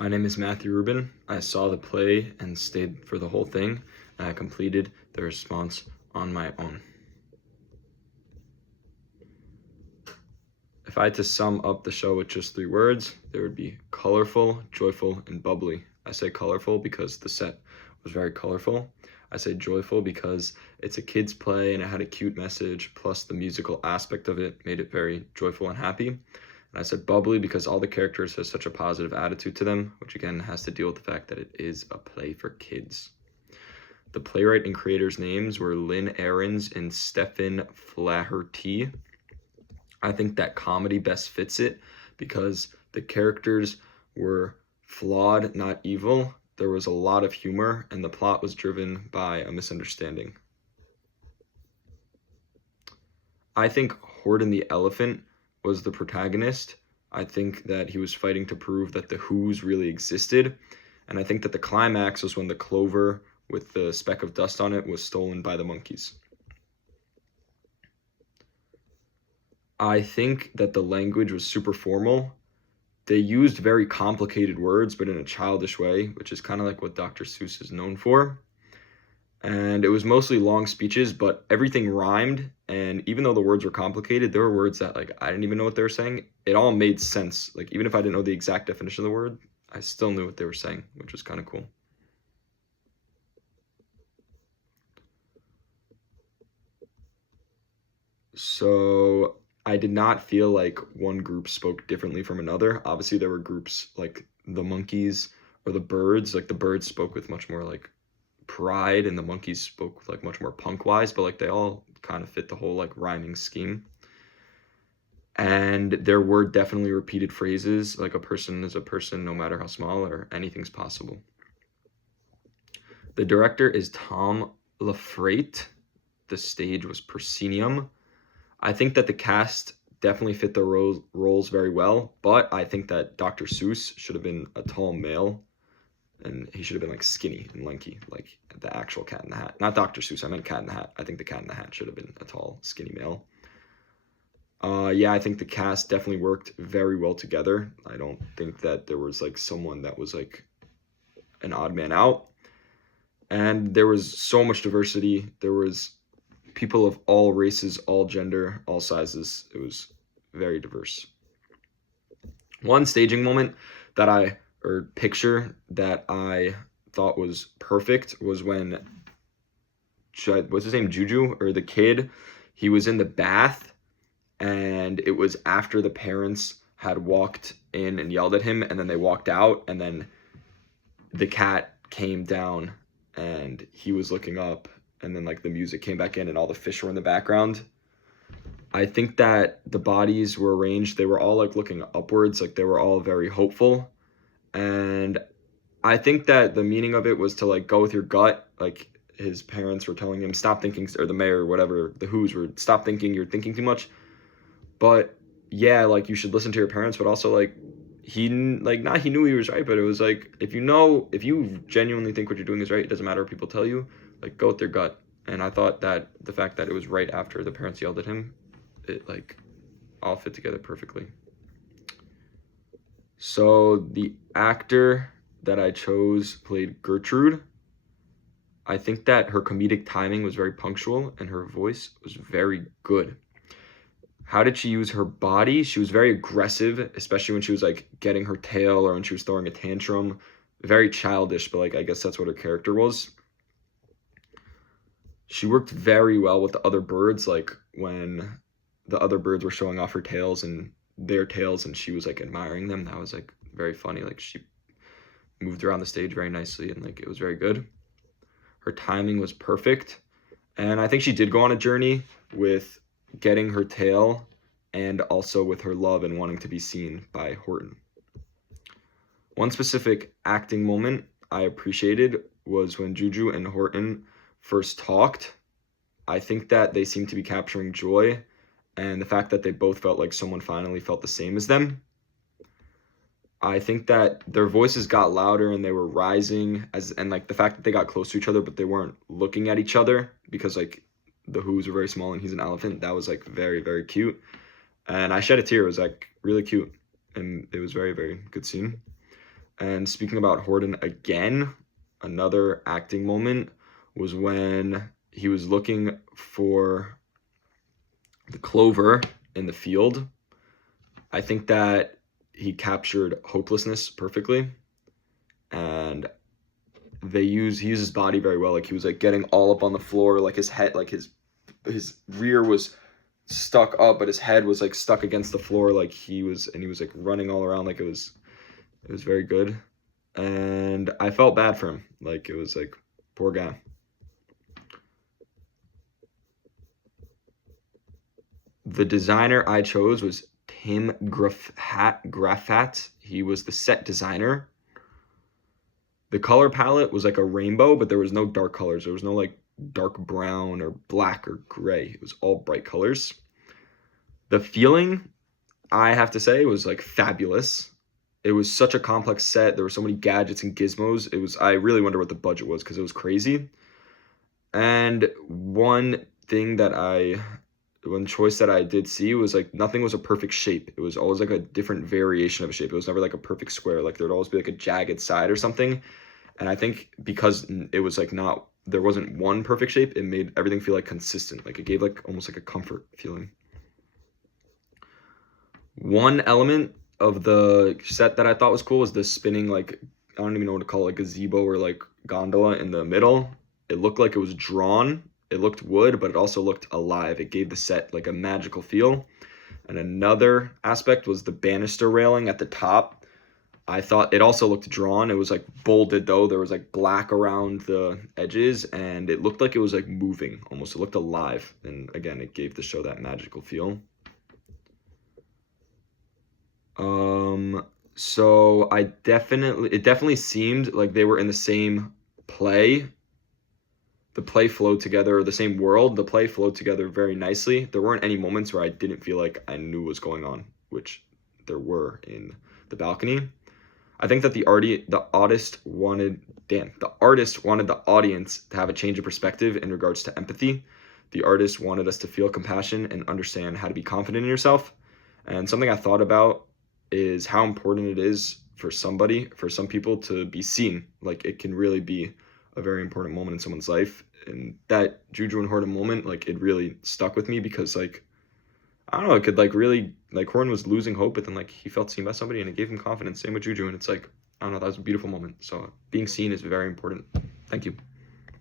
My name is Matthew Rubin. I saw the play and stayed for the whole thing, and I completed the response on my own. If I had to sum up the show with just 3 words, there would be colorful, joyful, and bubbly. I say colorful because the set was very colorful. I say joyful because it's a kid's play and it had a cute message, plus the musical aspect of it made it very joyful and happy. And I said bubbly because all the characters have such a positive attitude to them, which again has to deal with the fact that it is a play for kids. The playwright and creators' names were Lynn Ahrens and Stephen Flaherty. I think that comedy best fits it because the characters were flawed, not evil. There was a lot of humor, and the plot was driven by a misunderstanding. I think Horton the elephant was the protagonist. I think that he was fighting to prove that the Who's really existed, and I think that the climax was when the clover with the speck of dust on it was stolen by the monkeys. I think that the language was super formal. They used very complicated words, but in a childish way, which is kind of like what Dr. Seuss is known for. And it was mostly long speeches, but everything rhymed. And even though the words were complicated, there were words that I didn't even know what they were saying. It all made sense. Even if I didn't know the exact definition of the word, I still knew what they were saying, which was kind of cool. So I did not feel like one group spoke differently from another. Obviously, there were groups like the monkeys or the birds. The birds spoke with much more pride, and the monkeys spoke with much more punk-wise, but they all kind of fit the whole rhyming scheme. And there were definitely repeated phrases, like a person is a person no matter how small, or anything's possible. The director is Tom Lafrate. The stage was Proscenium. I think that the cast definitely fit the roles very well, but I think that Dr. Seuss should have been a tall male, and he should have been skinny and lanky, like the actual Cat in the Hat. Not Dr. Seuss, I meant Cat in the Hat. I think the Cat in the Hat should have been a tall, skinny male. Yeah, I think the cast definitely worked very well together. I don't think that there was someone that was an odd man out. And there was so much diversity. There was people of all races, all gender, all sizes. It was very diverse. One staging moment picture that I thought was perfect was when, what's his name, Juju, or the kid, he was in the bath, and it was after the parents had walked in and yelled at him, and then they walked out, and then the cat came down, and he was looking up, and then the music came back in and all the fish were in the background. I think that the bodies were arranged. They were all looking upwards. They were all very hopeful. And I think that the meaning of it was to go with your gut. His parents were telling him, stop thinking, or the mayor, or whatever, the Who's were, stop thinking, you're thinking too much. But yeah, you should listen to your parents, but also he knew he was right, but it was if you genuinely think what you're doing is right, it doesn't matter what people tell you, go with their gut. And I thought that the fact that it was right after the parents yelled at him, it all fit together perfectly. So the actor that I chose played Gertrude. I think that her comedic timing was very punctual and her voice was very good. How did she use her body? She was very aggressive, especially when she was getting her tail or when she was throwing a tantrum. Very childish, but I guess that's what her character was. She worked very well with the other birds, when the other birds were showing off their tails and she was admiring them. That was very funny. She moved around the stage very nicely, and it was very good. Her timing was perfect, and I think she did go on a journey with getting her tail and also with her love and wanting to be seen by Horton. One specific acting moment I appreciated was when Juju and Horton first talked. I think that they seemed to be capturing joy, and the fact that they both felt like someone finally felt the same as them. I think that their voices got louder and they were rising, and the fact that they got close to each other but they weren't looking at each other because the Who's are very small and he's an elephant. That was very, very cute. And I shed a tear. It was really cute, and it was very, very good scene. And speaking about Horton again, another acting moment was when he was looking for the clover in the field. I think that he captured hopelessness perfectly, and he used his body very well. Like he was like getting all up on the floor, like his head, like his rear was stuck up, but his head was like stuck against the floor, like he was like running all around, like it was very good, and I felt bad for him. Like it was like poor guy. The designer I chose was Tim Grafat. He was the set designer. The color palette was like a rainbow, but there was no dark colors. There was no like dark brown or black or gray. It was all bright colors. The feeling, I have to say, was like fabulous. It was such a complex set. There were so many gadgets and gizmos. I really wonder what the budget was because it was crazy. And one choice that I did see was like nothing was a perfect shape. It was always like a different variation of a shape. It was never like a perfect square. Like there'd always be like a jagged side or something. And I think because it was like there wasn't one perfect shape, it made everything feel like consistent. Like it gave like almost like a comfort feeling. One element of the set that I thought was cool was the spinning, like, I don't even know what to call it, like gazebo or like gondola in the middle. It looked like it was drawn. It looked wood, but it also looked alive. It gave the set like a magical feel. And another aspect was the banister railing at the top. I thought it also looked drawn. It was like bolded though. There was like black around the edges and it looked like it was like moving almost. It looked alive. And again, it gave the show that magical feel. So it definitely seemed like they were in the same play. The play flowed together, the same world. The play flowed together very nicely. There weren't any moments where I didn't feel like I knew what was going on, which there were in the balcony. I think that the artist wanted the audience to have a change of perspective in regards to empathy. The artist wanted us to feel compassion and understand how to be confident in yourself. And something I thought about is how important it is for some people to be seen. Like it can really be a very important moment in someone's life. And that Juju and Horton moment, like it really stuck with me because like, I don't know, it could like really, like Horton was losing hope, but then like he felt seen by somebody and it gave him confidence. Same with Juju. And it's like, I don't know, that was a beautiful moment. So being seen is very important. Thank you.